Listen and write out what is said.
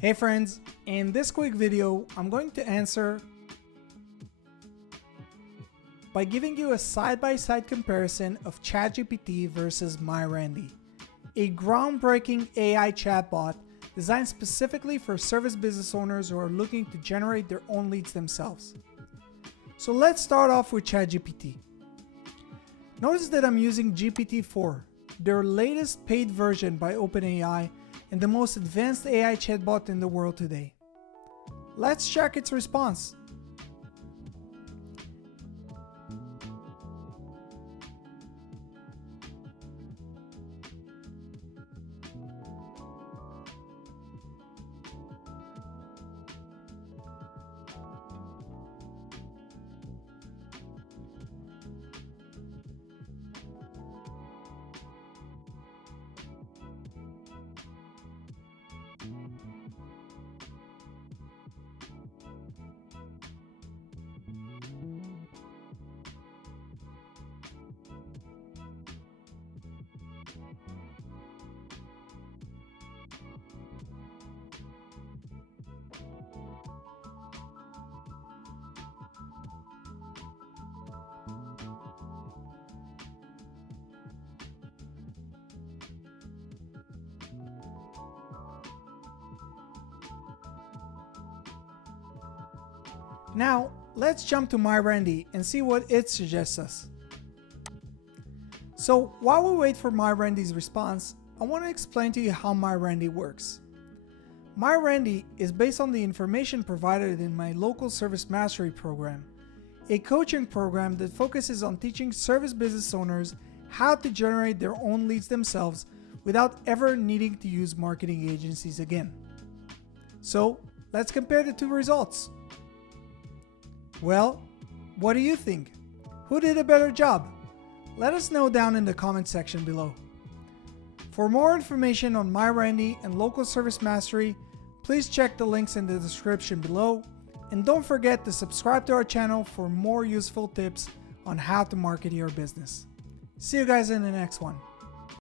Hey friends, in this quick video, I'm going to answer by giving you a side-by-side comparison of ChatGPT versus MyRandy, a groundbreaking AI chatbot designed specifically for service business owners who are looking to generate their own leads themselves. So let's start off with ChatGPT. Notice that I'm using GPT-4, their latest paid version by OpenAI and the most advanced AI chatbot in the world today. Let's check its response. Now, let's jump to MyRandy and see what it suggests us. So while we wait for MyRandy's response, I want to explain to you how MyRandy works. MyRandy is based on the information provided in my local service mastery program, a coaching program that focuses on teaching service business owners how to generate their own leads themselves without ever needing to use marketing agencies again. So let's compare the two results. Well, what do you think? Who did a better job? Let us know down in the comment section below. For more information on MyRandy and local service mastery, please check the links in the description below, and don't forget to subscribe to our channel for more useful tips on how to market your business. See you guys in the next one.